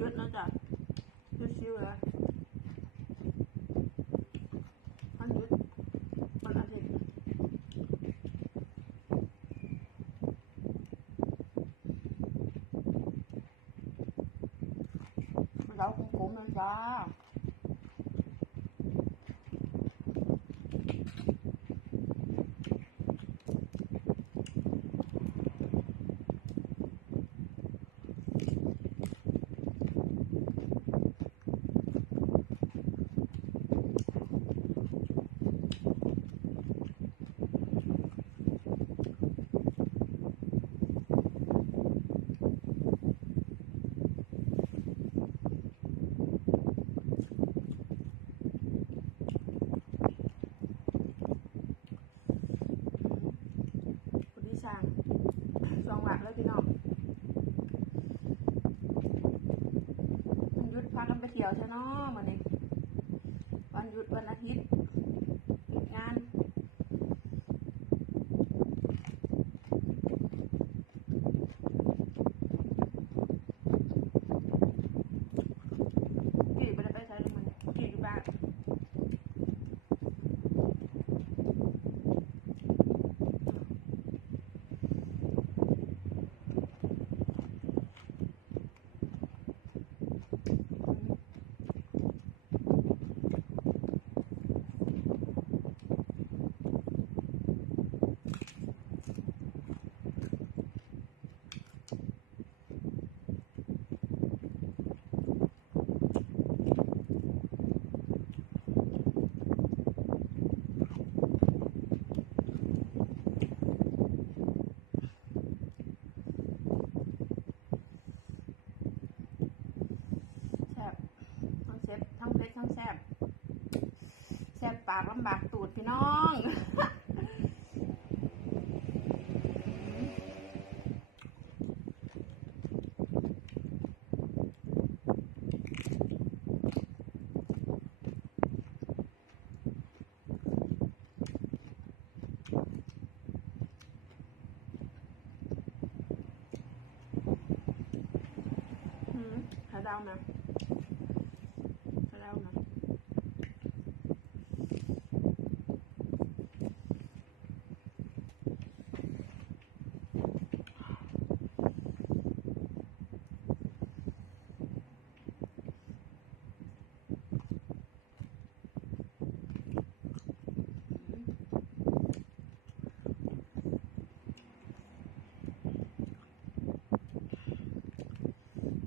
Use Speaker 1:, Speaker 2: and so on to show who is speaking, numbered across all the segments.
Speaker 1: หยุดนะจ๊ะหยุดชิวเลยวันหยุดวันอาทิตย์เราคุ้มๆนะจ๊ะ คุณพี่ช่างส องหลักแล้วพี่น้องยุดพากันไปเที่ยวใช่เนาะมันนี้หยุดวันอาทิตย์หยุดงาน กี่ไม่ได้ไปใช้เลยมันกี่อยู่บ้าน แซ่บทั้งเซ็บทั้งเล็กทั้งแซ่บ แซ่บปากลำบากตูดพี่น้องอืมไข่ดาวนะไข่ดาวนะ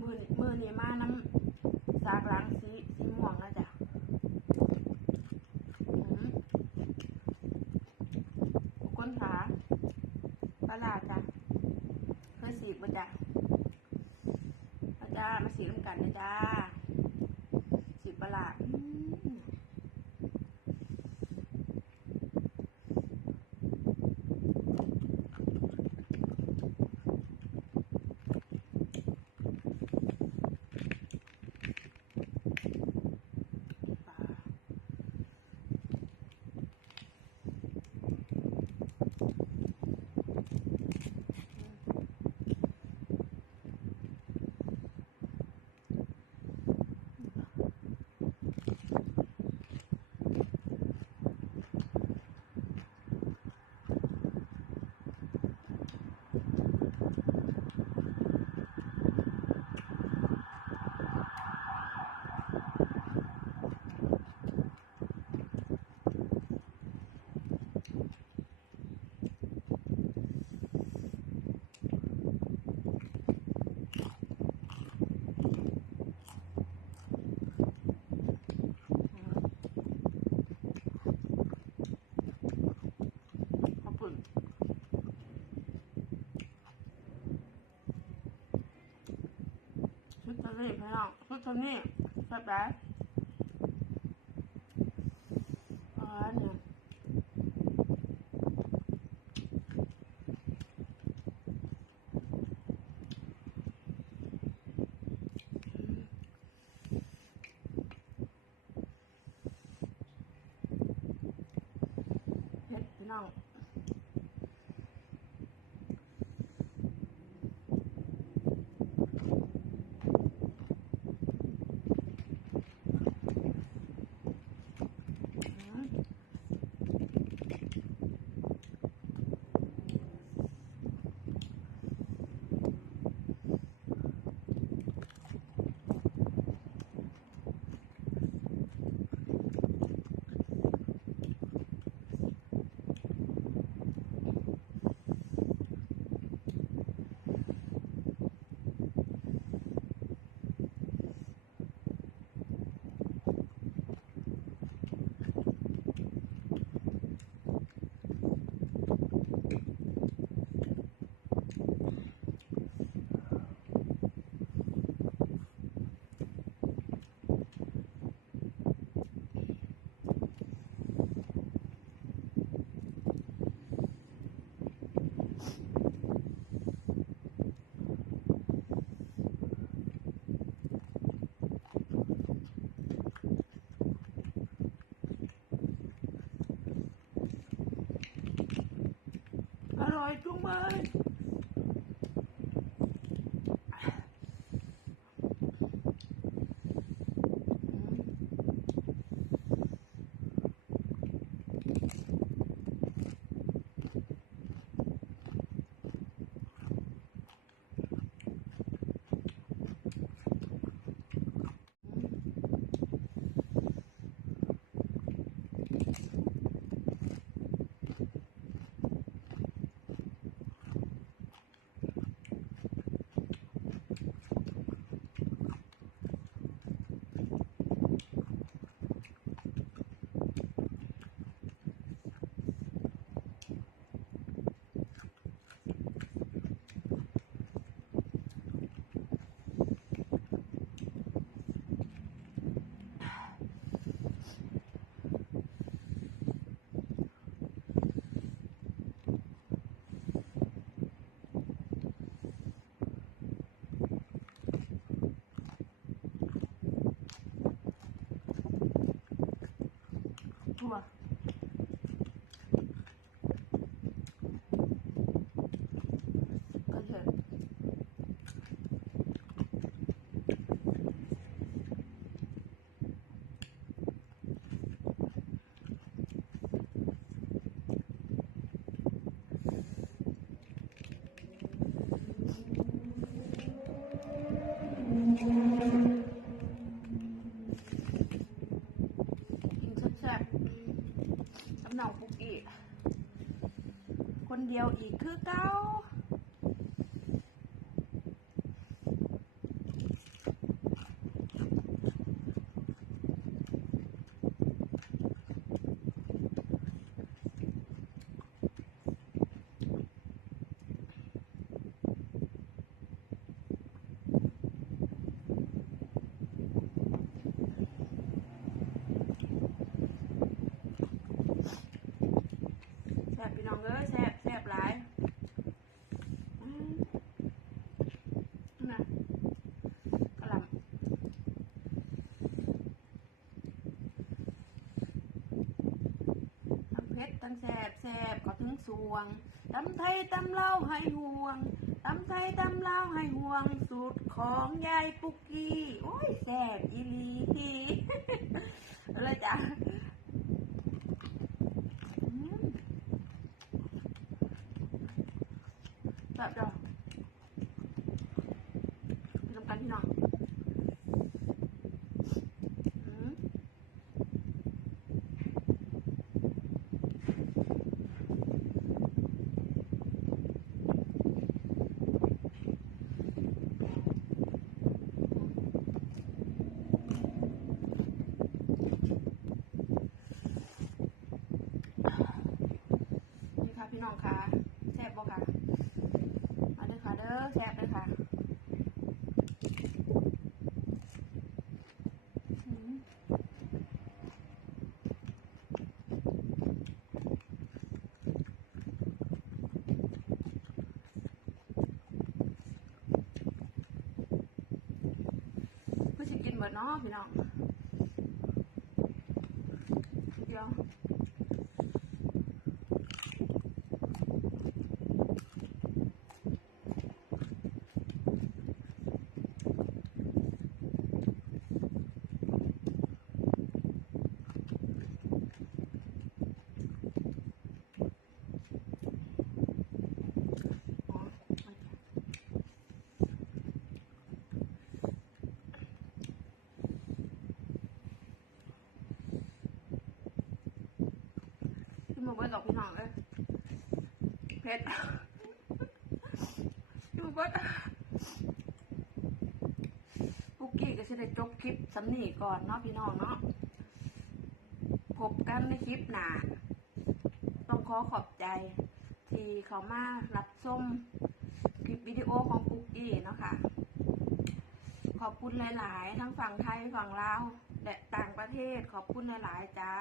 Speaker 1: มือนี่มือนี่มาน้ำสากล้างสีสีม่วงนะจ๊ะอืมก้นขาปลาร้าจ้ะเคยสีบมาจ้ะมา จ้า มาสีน้ำกันนะจ้าสีประหลาดมปลาขอบคุณ ชุดทะเพี่น้องชุดทะเลใช่ไหมอ๋อเนี่ยเผ็ดพี่น้อง อยจุ้งเบยทั่วก็เถอะกินแซ่บๆกับน้องปุกกี้คน เดียวอีกคือเก้า แซ่บพี่น้องเอ้ยแซ่บแซ่บหลายอืมน่ะกะหล่ ตั้งแสบแสบก็ถึงสวงตำไทยตำเล่าให้ห่วงตำไทยตำเล่าให้ห่วงสูตรของยายปุกกี้โอ้ยแสบอีลีเลยจ้ะแบบเดียวทำกันพี่น้องอืมนี่ค่ะพี่น้องค่ะแซ่บบ่ค่ะ มาเด้อค่ะเด้อแซ่บเลยค่ะอืมเพื่อสิกินเบิดเนาะพี่น้องเดี๋ยวอ๋อกินมาเบิดดอกพี่น้องเลย เผ็ดกินมาเบิดปุกกี้ก็จะได้จบคลิปสำนีก่อนเนาะพี่น้องเนาะพบกันในคลิปหนาต้องขอขอบใจ ที่เขามารับชมคลิปวิดีโอของปุกกี้เนาะค่ะ ขอบคุณหลาย ๆ ทั้งฝั่งไทยฝั่งลาวและต่างประเทศขอบคุณหลาย ๆ จ้า